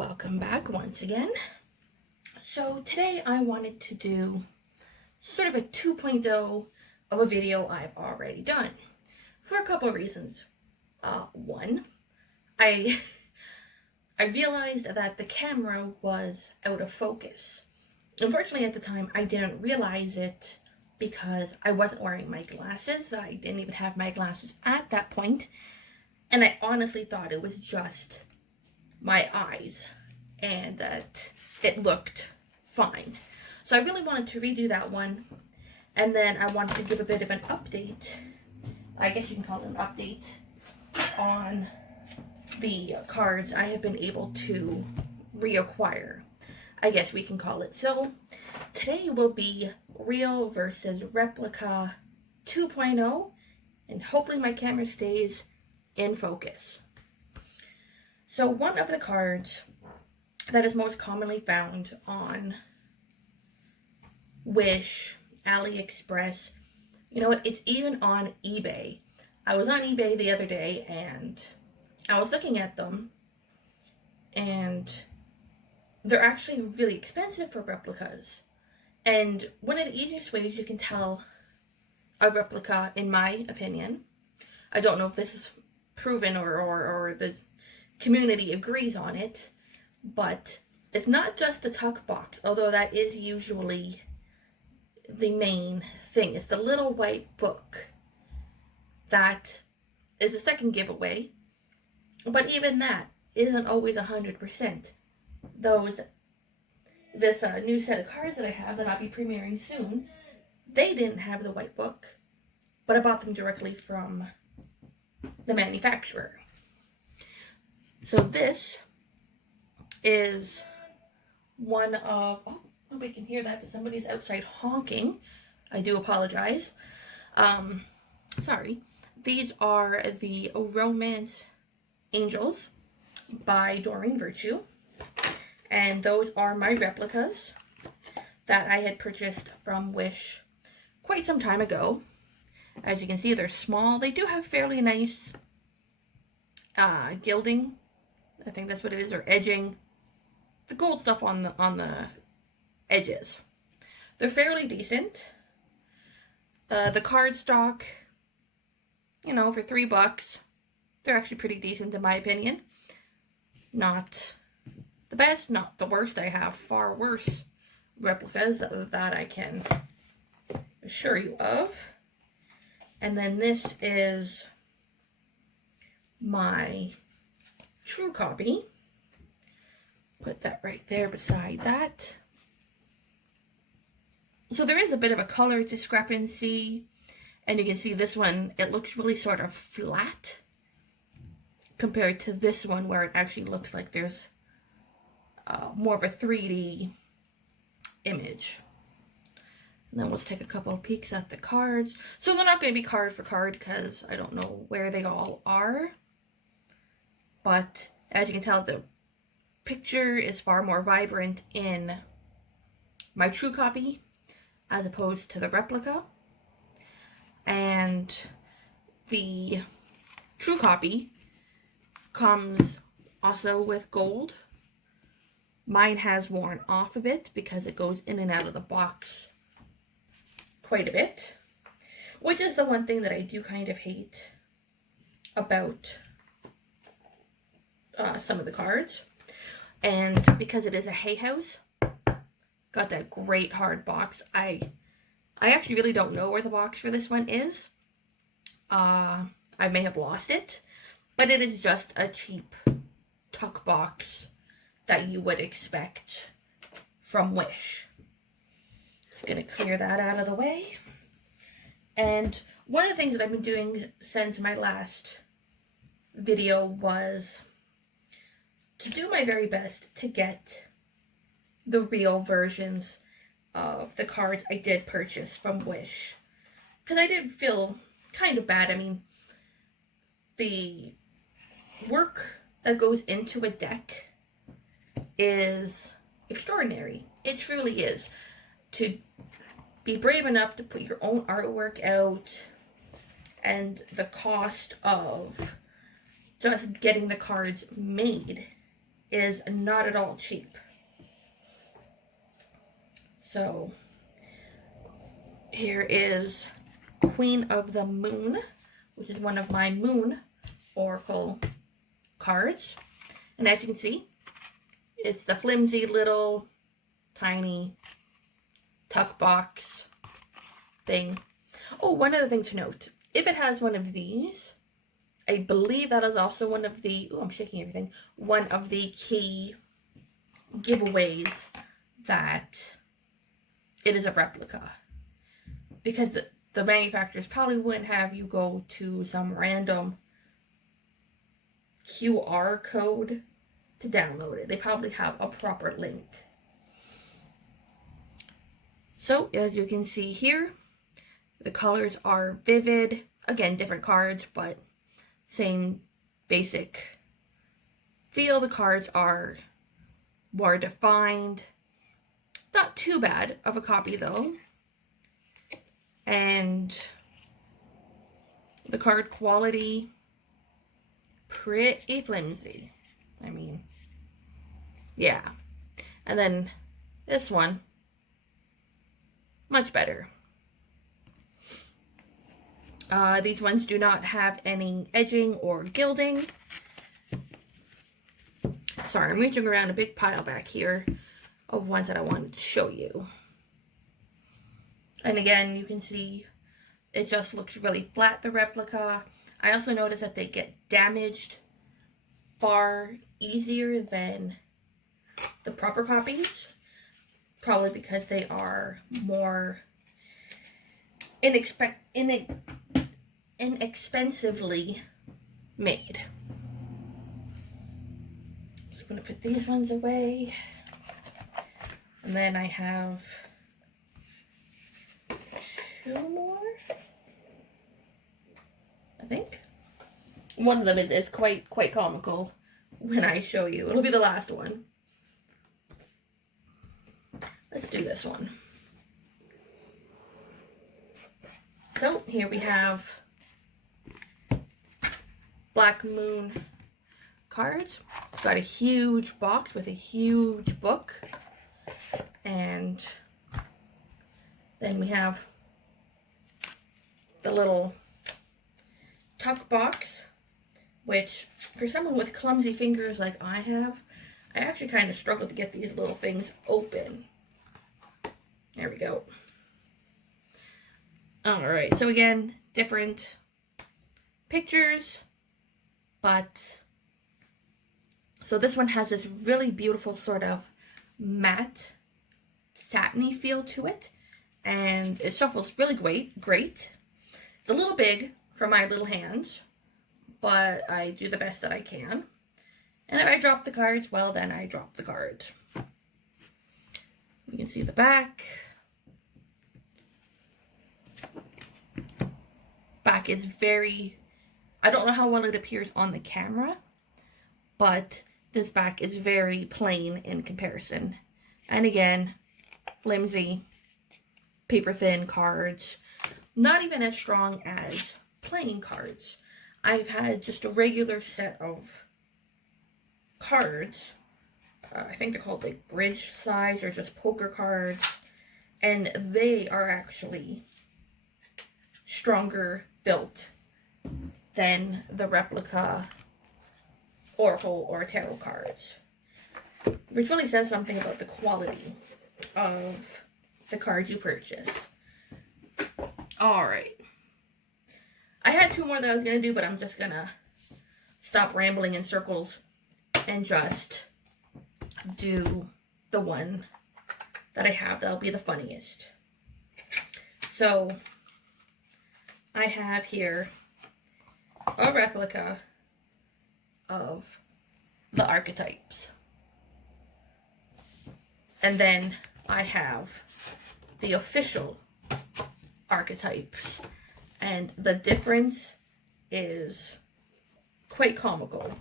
welcome back once again. So today I wanted to do sort of a 2.0 of a video I've already done for a couple of reasons. One, I realized that the camera was out of focus. Unfortunately, at the time, I didn't realize it because I wasn't wearing my glasses. I didn't even have my glasses at that point, and I honestly thought it was just my eyes and that it looked fine. So I really wanted to redo that one, and then I wanted to give a bit of an update, I guess you can call it an update, on the cards I have been able to reacquire, I guess we can call it. So today will be real versus replica 2.0, and hopefully my camera stays in focus. So one of the cards that is most commonly found on Wish, AliExpress, you know what, it's even on eBay. I was on eBay the other day and I was looking at them, and they're actually really expensive for replicas. And one of the easiest ways you can tell a replica, in my opinion, I don't know if this is proven or the community agrees on it, but it's not just the tuck box, although that is usually the main thing. It's the little white book that is a second giveaway, but even that isn't always 100%. This new set of cards that I have that I'll be premiering soon, they didn't have the white book, but I bought them directly from the manufacturer. So this is one of, oh, nobody can hear that, but somebody's outside honking. I do apologize. Sorry. These are the Romance Angels by Doreen Virtue. And those are my replicas that I had purchased from Wish quite some time ago. As you can see, they're small. They do have fairly nice gilding. I think that's what it is, or edging. The gold stuff on the edges. They're fairly decent. The card stock, you know, for $3, they're actually pretty decent in my opinion. Not the best, not the worst. I have far worse replicas that I can assure you of. And then this is my true copy. Put that right there beside that. So there is a bit of a color discrepancy, and you can see this one, it looks really sort of flat compared to this one where it actually looks like there's more of a 3D image. And then let's take a couple of peeks at the cards. So they're not going to be card for card because I don't know where they all are. But as you can tell, the picture is far more vibrant in my true copy as opposed to the replica. And the true copy comes also with gold. Mine has worn off a bit because it goes in and out of the box quite a bit, which is the one thing that I do kind of hate about some of the cards. And because it is a Hay House, got that great hard box. I actually really don't know where the box for this one is. I may have lost it, but it is just a cheap tuck box that you would expect from Wish. Just gonna clear that out of the way. And one of the things that I've been doing since my last video was to do my very best to get the real versions of the cards I did purchase from Wish. Because I did feel kind of bad. I mean, the work that goes into a deck is extraordinary. It truly is. To be brave enough to put your own artwork out, and the cost of just getting the cards made is not at all cheap. So here is Queen of the Moon, which is one of my Moon Oracle cards. And as you can see, it's the flimsy little tiny tuck box thing. Oh, one other thing to note. If it has one of these, I believe that is also one of the, oh, I'm shaking everything, one of the key giveaways that it is a replica. Because the manufacturers probably wouldn't have you go to some random QR code to download it. They probably have a proper link. So, as you can see here, the colors are vivid. Again, different cards, but same basic feel. The cards are more defined. Not too bad of a copy, though. And the card quality, pretty flimsy. I mean, yeah. And then this one, much better. These ones do not have any edging or gilding. Sorry, I'm reaching around a big pile back here of ones that I wanted to show you. And again, you can see it just looks really flat, the replica. I also noticed that they get damaged far easier than the proper copies. Probably because they are more inexpensively made. So I'm going to put these ones away. And then I have 2 more, I think. One of them is quite comical when I show you. It'll be the last one. Let's do this one. So here we have Black Moon cards. It's got a huge box with a huge book. And then we have the little tuck box, which for someone with clumsy fingers like I have, I actually kind of struggle to get these little things open. There we go. Alright, so again, different pictures, but so this one has this really beautiful sort of matte, satiny feel to it, and it shuffles really great. It's a little big for my little hands, but I do the best that I can. And if I drop the cards, well, then I drop the cards. You can see the back. Back is very, I don't know how well it appears on the camera, but this back is very plain in comparison. And again, flimsy, paper thin cards, not even as strong as playing cards. I've had just a regular set of cards, I think they're called like bridge size or just poker cards, and they are actually stronger built than the replica Oracle or Tarot cards, which really says something about the quality of the cards you purchase. Alright. I had 2 more that I was going to do, but I'm just going to stop rambling in circles and just do the one that I have that'll be the funniest. So, I have here a replica of the Archetypes. And then I have the official Archetypes. And the difference is quite comical.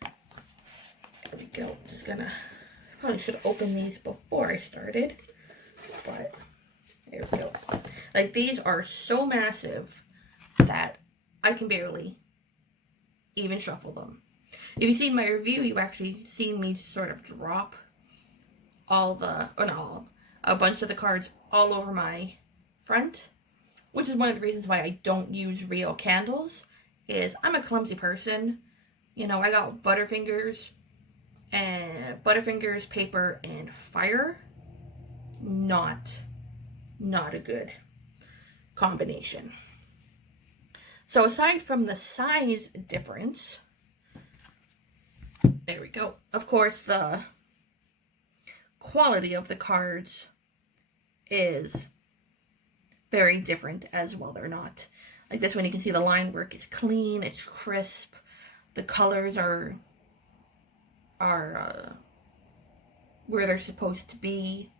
There we go. Just gonna, probably should open these before I started. But there we go. Like, these are so massive that I can barely even shuffle them. If you've seen my review, you've actually seen me sort of drop a bunch of the cards all over my front, which is one of the reasons why I don't use real candles, is I'm a clumsy person. You know, I got Butterfingers, paper, and fire. Not a good combination. So aside from the size difference, there we go. Of course, the quality of the cards is very different as well. They're not like this one. You can see the line work is clean, it's crisp. The colors are where they're supposed to be.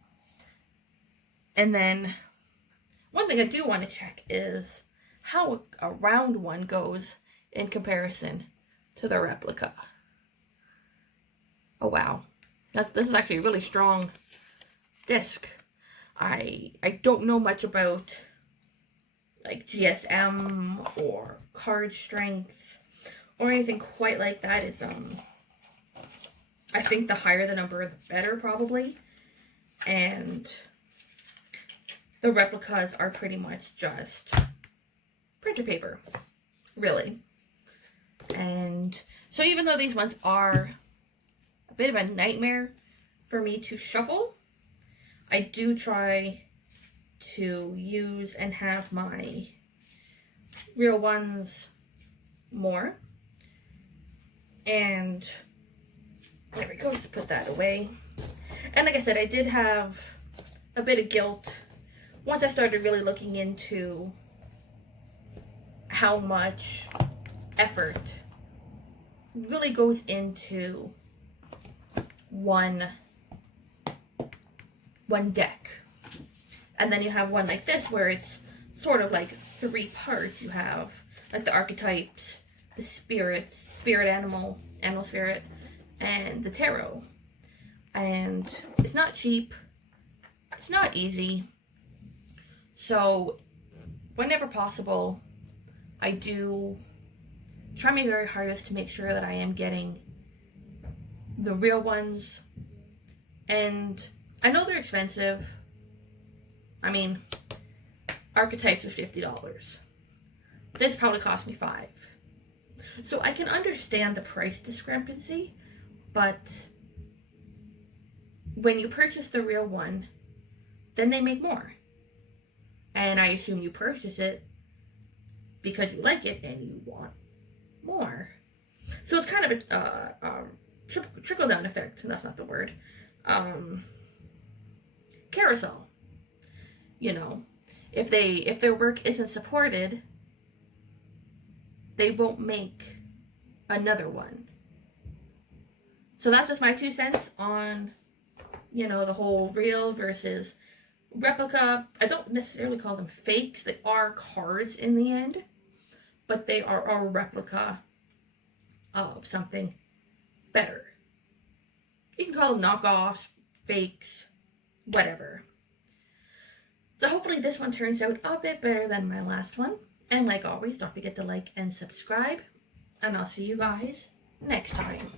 And then one thing I do want to check is how a round one goes in comparison to the replica. Oh wow, this is actually a really strong disc. I don't know much about like GSM or card strength or anything quite like that. It's I think the higher the number, the better probably. And the replicas are pretty much just printer paper, really. And so even though these ones are a bit of a nightmare for me to shuffle, I do try to use and have my real ones more. And there we go, let's put that away. And like I said, I did have a bit of guilt once I started really looking into how much effort really goes into one deck. And then you have one like this where it's sort of like 3 parts. You have like the archetypes, the spirit animal spirit, and the tarot. And it's not cheap, it's not easy. So whenever possible, I do try my very hardest to make sure that I am getting the real ones. And I know they're expensive. I mean, Archetypes was $50. This probably cost me $5. So I can understand the price discrepancy, but when you purchase the real one, then they make more. And I assume you purchase it because you like it and you want more. So it's kind of a trickle-down effect. That's not the word. Carousel. You know, if their work isn't supported, they won't make another one. So that's just my 2 cents on, you know, the whole real versus replica. I don't necessarily call them fakes. They are cards in the end, but they are a replica of something better. You can call them knockoffs, fakes, whatever. So hopefully this one turns out a bit better than my last one. And like always, don't forget to like and subscribe. And I'll see you guys next time.